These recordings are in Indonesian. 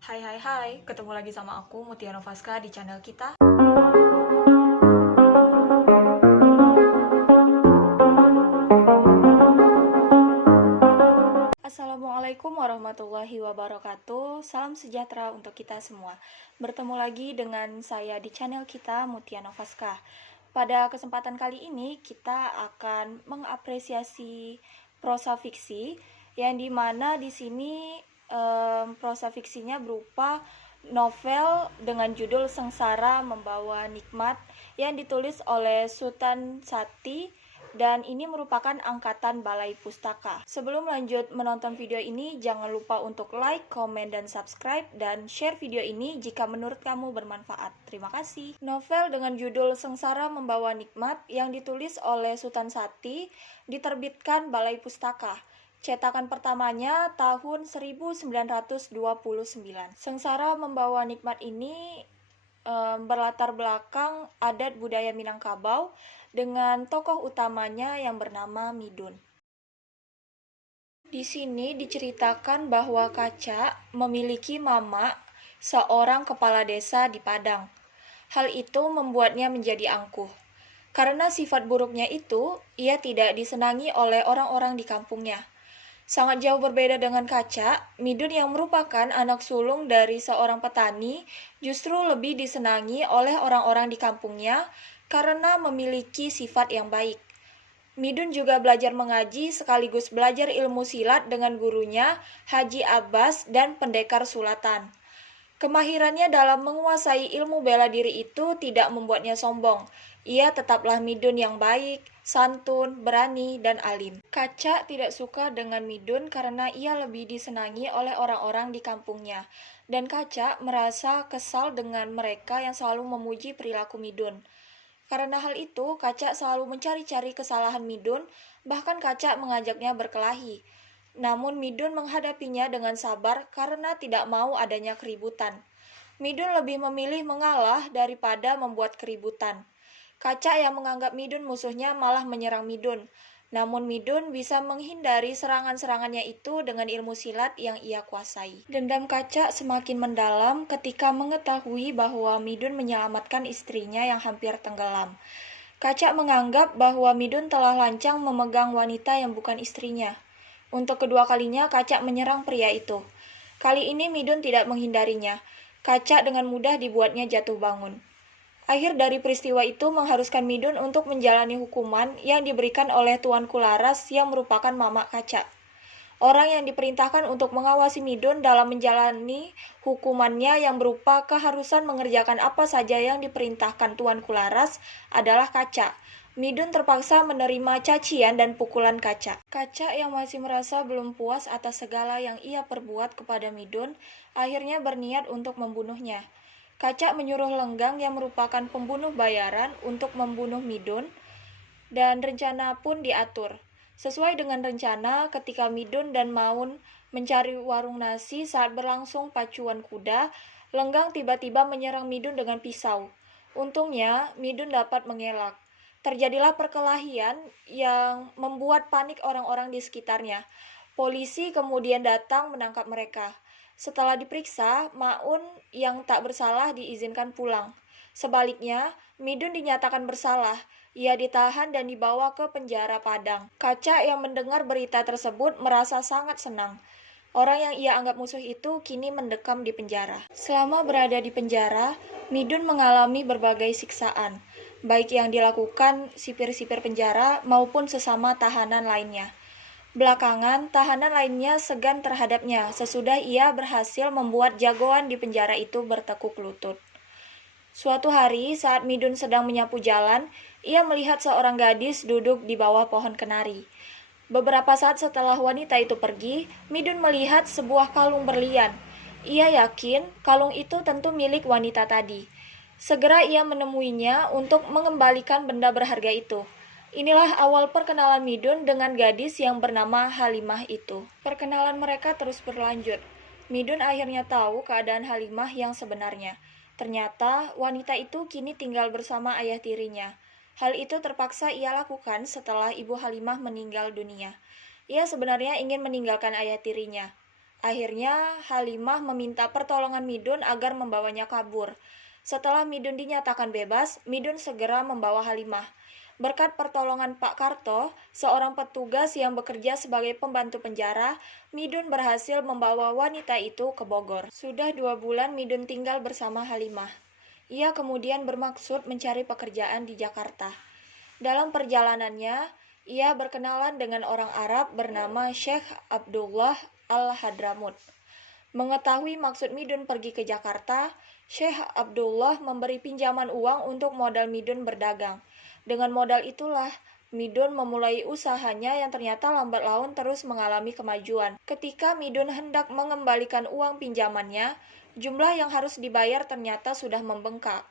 Hai, ketemu lagi sama aku Mutia Novaska di channel kita. Assalamualaikum warahmatullahi wabarakatuh. Salam sejahtera untuk kita semua. Bertemu lagi dengan saya di channel kita Mutia Novaska. Pada kesempatan kali ini kita akan mengapresiasi prosa fiksi yang dimana di sini prosa fiksinya berupa novel dengan judul Sengsara Membawa Nikmat yang ditulis oleh Sultan Sati dan ini merupakan angkatan Balai Pustaka. Sebelum lanjut menonton video ini, jangan lupa untuk like, komen, dan subscribe, dan share video ini jika menurut kamu bermanfaat. Terima kasih. Novel dengan judul Sengsara Membawa Nikmat yang ditulis oleh Sultan Sati diterbitkan Balai Pustaka. Cetakan pertamanya tahun 1929. Sengsara Membawa Nikmat ini berlatar belakang adat budaya Minangkabau dengan tokoh utamanya yang bernama Midun. Di sini diceritakan bahwa Kaca memiliki mama seorang kepala desa di Padang. Hal itu membuatnya menjadi angkuh. Karena sifat buruknya itu, ia tidak disenangi oleh orang-orang di kampungnya. Sangat jauh berbeda dengan Kaca, Midun yang merupakan anak sulung dari seorang petani justru lebih disenangi oleh orang-orang di kampungnya karena memiliki sifat yang baik. Midun juga belajar mengaji sekaligus belajar ilmu silat dengan gurunya Haji Abbas dan pendekar Sulatan. Kemahirannya dalam menguasai ilmu bela diri itu tidak membuatnya sombong. Ia tetaplah Midun yang baik, santun, berani, dan alim. Kaca tidak suka dengan Midun karena ia lebih disenangi oleh orang-orang di kampungnya. Dan Kaca merasa kesal dengan mereka yang selalu memuji perilaku Midun. Karena hal itu, Kaca selalu mencari-cari kesalahan Midun, bahkan Kaca mengajaknya berkelahi. Namun Midun menghadapinya dengan sabar karena tidak mau adanya keributan. Midun lebih memilih mengalah daripada membuat keributan. Kaca yang menganggap Midun musuhnya malah menyerang Midun. Namun Midun bisa menghindari serangan-serangannya itu dengan ilmu silat yang ia kuasai. Dendam Kaca semakin mendalam ketika mengetahui bahwa Midun menyelamatkan istrinya yang hampir tenggelam. Kaca menganggap bahwa Midun telah lancang memegang wanita yang bukan istrinya. Untuk kedua kalinya Kaca menyerang pria itu. Kali ini Midun tidak menghindarinya. Kaca dengan mudah dibuatnya jatuh bangun. Akhir dari peristiwa itu mengharuskan Midun untuk menjalani hukuman yang diberikan oleh Tuanku Laras yang merupakan mama Kaca. Orang yang diperintahkan untuk mengawasi Midun dalam menjalani hukumannya yang berupa keharusan mengerjakan apa saja yang diperintahkan Tuanku Laras adalah Kaca. Midun terpaksa menerima cacian dan pukulan Kaca. Kaca yang masih merasa belum puas atas segala yang ia perbuat kepada Midun, akhirnya berniat untuk membunuhnya. Kaca menyuruh Lenggang yang merupakan pembunuh bayaran untuk membunuh Midun, dan rencana pun diatur. Sesuai dengan rencana, ketika Midun dan Maun mencari warung nasi saat berlangsung pacuan kuda, Lenggang tiba-tiba menyerang Midun dengan pisau. Untungnya, Midun dapat mengelak. Terjadilah perkelahian yang membuat panik orang-orang di sekitarnya. Polisi kemudian datang menangkap mereka. Setelah diperiksa, Maun yang tak bersalah diizinkan pulang. Sebaliknya, Midun dinyatakan bersalah. Ia ditahan dan dibawa ke penjara Padang. Kaca yang mendengar berita tersebut merasa sangat senang. Orang yang ia anggap musuh itu kini mendekam di penjara. Selama berada di penjara, Midun mengalami berbagai siksaan, baik yang dilakukan sipir-sipir penjara maupun sesama tahanan lainnya. Belakangan, tahanan lainnya segan terhadapnya sesudah ia berhasil membuat jagoan di penjara itu bertekuk lutut. Suatu hari, saat Midun sedang menyapu jalan, ia melihat seorang gadis duduk di bawah pohon kenari. Beberapa saat setelah wanita itu pergi, Midun melihat sebuah kalung berlian. Ia yakin kalung itu tentu milik wanita tadi. Segera ia menemuinya untuk mengembalikan benda berharga itu. Inilah awal perkenalan Midun dengan gadis yang bernama Halimah itu. Perkenalan mereka terus berlanjut. Midun akhirnya tahu keadaan Halimah yang sebenarnya. Ternyata wanita itu kini tinggal bersama ayah tirinya. Hal itu terpaksa ia lakukan setelah ibu Halimah meninggal dunia. Ia sebenarnya ingin meninggalkan ayah tirinya. Akhirnya Halimah meminta pertolongan Midun agar membawanya kabur. Setelah Midun dinyatakan bebas, Midun segera membawa Halimah. Berkat pertolongan Pak Karto, seorang petugas yang bekerja sebagai pembantu penjara, Midun berhasil membawa wanita itu ke Bogor. Sudah 2 bulan Midun tinggal bersama Halimah. Ia kemudian bermaksud mencari pekerjaan di Jakarta. Dalam perjalanannya, ia berkenalan dengan orang Arab bernama Syekh Abdullah Al-Hadramut. Mengetahui maksud Midun pergi ke Jakarta, Syekh Abdullah memberi pinjaman uang untuk modal Midun berdagang. Dengan modal itulah, Midun memulai usahanya yang ternyata lambat laun terus mengalami kemajuan. Ketika Midun hendak mengembalikan uang pinjamannya, jumlah yang harus dibayar ternyata sudah membengkak.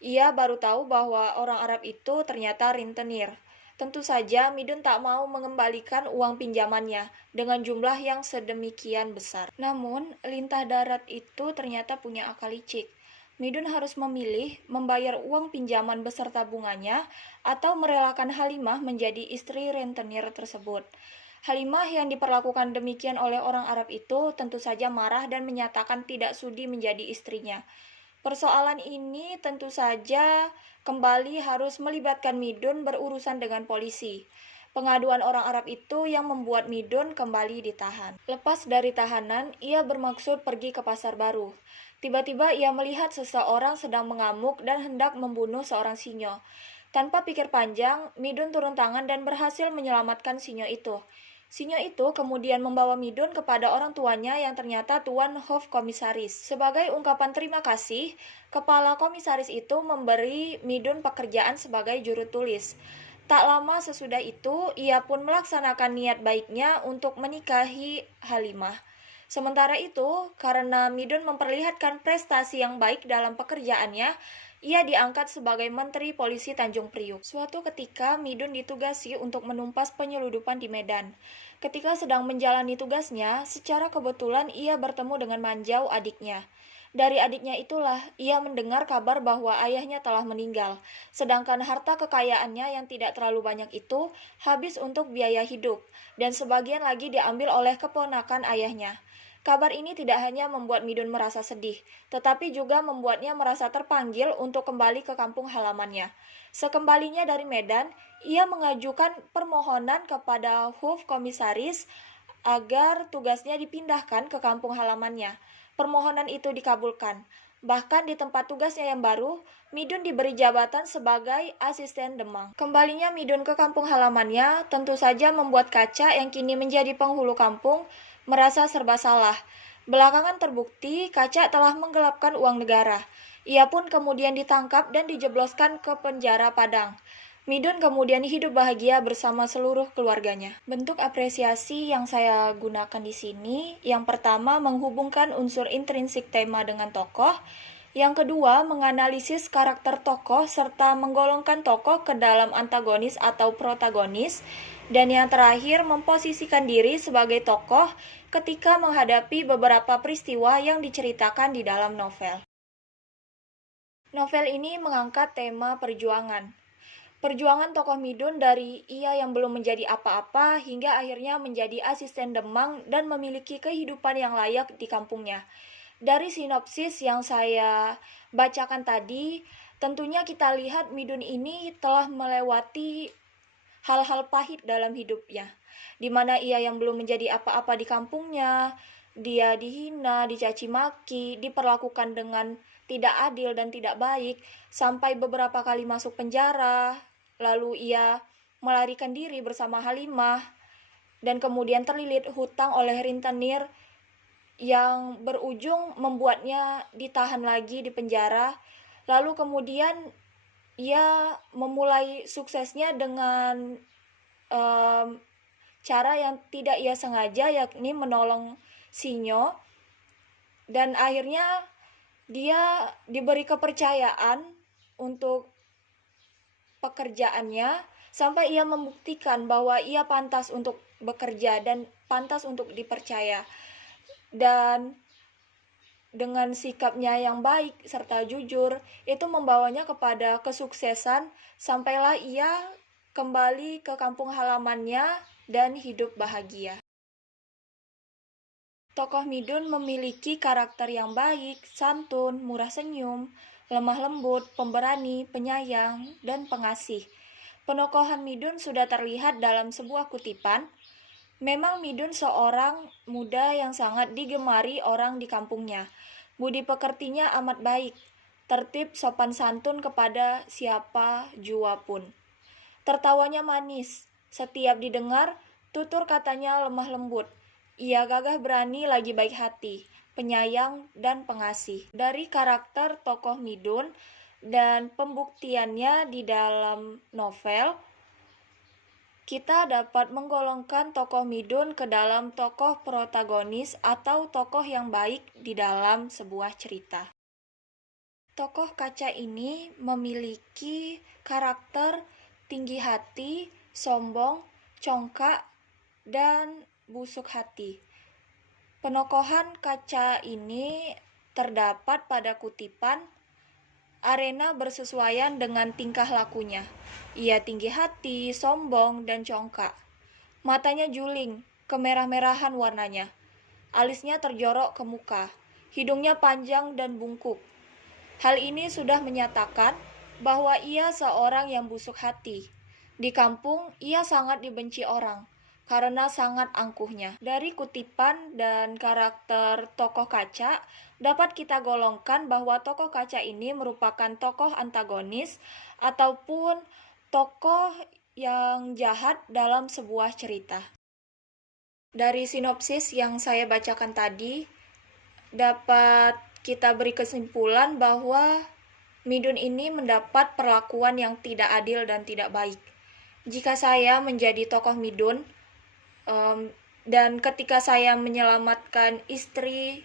Ia baru tahu bahwa orang Arab itu ternyata rentenir. Tentu saja Midun tak mau mengembalikan uang pinjamannya dengan jumlah yang sedemikian besar. Namun, lintah darat itu ternyata punya akal licik. Midun harus memilih membayar uang pinjaman beserta bunganya atau merelakan Halimah menjadi istri rentenir tersebut. Halimah yang diperlakukan demikian oleh orang Arab itu tentu saja marah dan menyatakan tidak sudi menjadi istrinya. Persoalan ini tentu saja kembali harus melibatkan Midun berurusan dengan polisi. Pengaduan orang Arab itu yang membuat Midun kembali ditahan. Lepas dari tahanan, ia bermaksud pergi ke pasar baru. Tiba-tiba ia melihat seseorang sedang mengamuk dan hendak membunuh seorang sinyo. Tanpa pikir panjang, Midun turun tangan dan berhasil menyelamatkan sinyo itu. Sinyo itu kemudian membawa Midun kepada orang tuanya yang ternyata Tuan Hof Komisaris. Sebagai ungkapan terima kasih, kepala komisaris itu memberi Midun pekerjaan sebagai juru tulis. Tak lama sesudah itu, ia pun melaksanakan niat baiknya untuk menikahi Halimah. Sementara itu, karena Midun memperlihatkan prestasi yang baik dalam pekerjaannya, ia diangkat sebagai Menteri Polisi Tanjung Priuk. Suatu ketika, Midun ditugasi untuk menumpas penyeludupan di Medan. Ketika sedang menjalani tugasnya, secara kebetulan ia bertemu dengan Manjau, adiknya. Dari adiknya itulah ia mendengar kabar bahwa ayahnya telah meninggal, sedangkan harta kekayaannya yang tidak terlalu banyak itu habis untuk biaya hidup, dan sebagian lagi diambil oleh keponakan ayahnya. Kabar ini tidak hanya membuat Midun merasa sedih, tetapi juga membuatnya merasa terpanggil untuk kembali ke kampung halamannya. Sekembalinya dari Medan, ia mengajukan permohonan kepada Hof Komisaris agar tugasnya dipindahkan ke kampung halamannya. Permohonan itu dikabulkan. Bahkan di tempat tugasnya yang baru, Midun diberi jabatan sebagai asisten Demang. Kembalinya Midun ke kampung halamannya tentu saja membuat Kaca yang kini menjadi penghulu kampung merasa serba salah. Belakangan terbukti Kaca telah menggelapkan uang negara. Ia pun kemudian ditangkap dan dijebloskan ke penjara Padang. Midun kemudian hidup bahagia bersama seluruh keluarganya. Bentuk apresiasi yang saya gunakan di sini, yang pertama menghubungkan unsur intrinsik tema dengan tokoh, yang kedua menganalisis karakter tokoh serta menggolongkan tokoh ke dalam antagonis atau protagonis, dan yang terakhir memposisikan diri sebagai tokoh ketika menghadapi beberapa peristiwa yang diceritakan di dalam novel. Novel ini mengangkat tema perjuangan. Perjuangan tokoh Midun dari ia yang belum menjadi apa-apa hingga akhirnya menjadi asisten Demang dan memiliki kehidupan yang layak di kampungnya. Dari sinopsis yang saya bacakan tadi, tentunya kita lihat Midun ini telah melewati hal-hal pahit dalam hidupnya, di mana ia yang belum menjadi apa-apa di kampungnya, dia dihina, dicaci maki, diperlakukan dengan tidak adil dan tidak baik, sampai beberapa kali masuk penjara, lalu ia melarikan diri bersama Halimah, dan kemudian terlilit hutang oleh rentenir yang berujung membuatnya ditahan lagi di penjara. Lalu kemudian ia memulai suksesnya dengan cara yang tidak ia sengaja, yakni menolong Sinyo, dan akhirnya dia diberi kepercayaan untuk pekerjaannya sampai ia membuktikan bahwa ia pantas untuk bekerja dan pantas untuk dipercaya. Dan dengan sikapnya yang baik serta jujur, itu membawanya kepada kesuksesan sampailah ia kembali ke kampung halamannya dan hidup bahagia. Tokoh Midun memiliki karakter yang baik, santun, murah senyum, lemah lembut, pemberani, penyayang, dan pengasih. Penokohan Midun sudah terlihat dalam sebuah kutipan. Memang Midun seorang muda yang sangat digemari orang di kampungnya. Budi pekertinya amat baik, tertib sopan santun kepada siapa jua pun. Tertawanya manis, setiap didengar, tutur katanya lemah lembut. Ia gagah berani lagi baik hati, penyayang dan pengasih. Dari karakter tokoh Midun dan pembuktiannya di dalam novel, kita dapat menggolongkan tokoh Midun ke dalam tokoh protagonis atau tokoh yang baik di dalam sebuah cerita. Tokoh kaca ini memiliki karakter tinggi hati, sombong, congkak, dan busuk hati. Penokohan kaca ini terdapat pada kutipan Arena bersesuaian dengan tingkah lakunya. Ia tinggi hati, sombong, dan congkak. Matanya juling, kemerah-merahan warnanya. Alisnya terjorok ke muka. Hidungnya panjang dan bungkuk. Hal ini sudah menyatakan bahwa ia seorang yang busuk hati. Di kampung, ia sangat dibenci orang karena sangat angkuhnya. Dari kutipan dan karakter tokoh kaca, dapat kita golongkan bahwa tokoh kaca ini merupakan tokoh antagonis ataupun tokoh yang jahat dalam sebuah cerita. Dari sinopsis yang saya bacakan tadi, dapat kita beri kesimpulan bahwa Midun ini mendapat perlakuan yang tidak adil dan tidak baik. Jika saya menjadi tokoh Midun, dan ketika saya menyelamatkan istri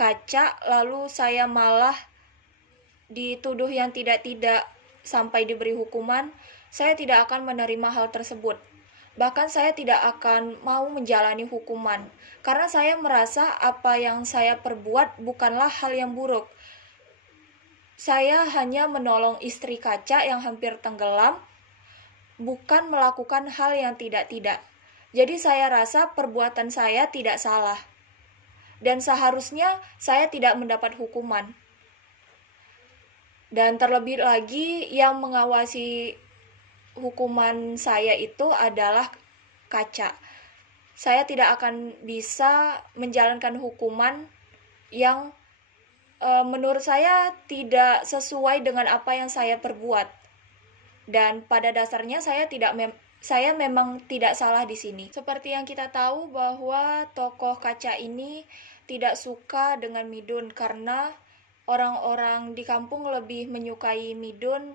kaca, lalu saya malah dituduh yang tidak-tidak sampai diberi hukuman, saya tidak akan menerima hal tersebut. Bahkan saya tidak akan mau menjalani hukuman, karena saya merasa apa yang saya perbuat bukanlah hal yang buruk. Saya hanya menolong istri kaca yang hampir tenggelam, bukan melakukan hal yang tidak-tidak. Jadi saya rasa perbuatan saya tidak salah. Dan seharusnya saya tidak mendapat hukuman. Dan terlebih lagi yang mengawasi hukuman saya itu adalah kaca. Saya tidak akan bisa menjalankan hukuman yang menurut saya tidak sesuai dengan apa yang saya perbuat. Dan pada dasarnya saya memang tidak salah di sini. Seperti yang kita tahu bahwa tokoh kaca ini tidak suka dengan Midun karena orang-orang di kampung lebih menyukai Midun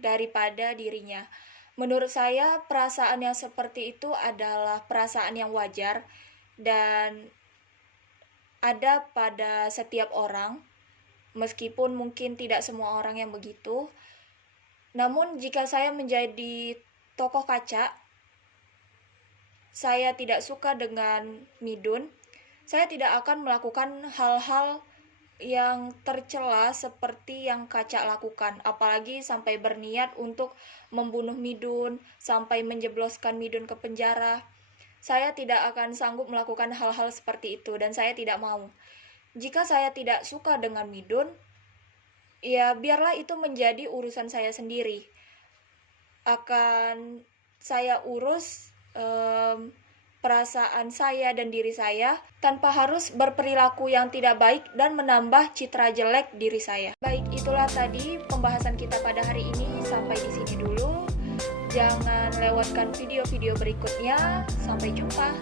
daripada dirinya. Menurut saya perasaan yang seperti itu adalah perasaan yang wajar dan ada pada setiap orang, meskipun mungkin tidak semua orang yang begitu. Namun jika saya menjadi tokoh kaca, saya tidak suka dengan Midun, saya tidak akan melakukan hal-hal yang tercela seperti yang kaca lakukan, apalagi sampai berniat untuk membunuh Midun, sampai menjebloskan Midun ke penjara. Saya tidak akan sanggup melakukan hal-hal seperti itu dan saya tidak mau. Jika saya tidak suka dengan Midun, ya biarlah itu menjadi urusan saya sendiri. Akan saya urus perasaan saya dan diri saya tanpa harus berperilaku yang tidak baik dan menambah citra jelek diri saya. Baik, itulah tadi pembahasan kita pada hari ini. Sampai di sini dulu. Jangan lewatkan video-video berikutnya. Sampai jumpa.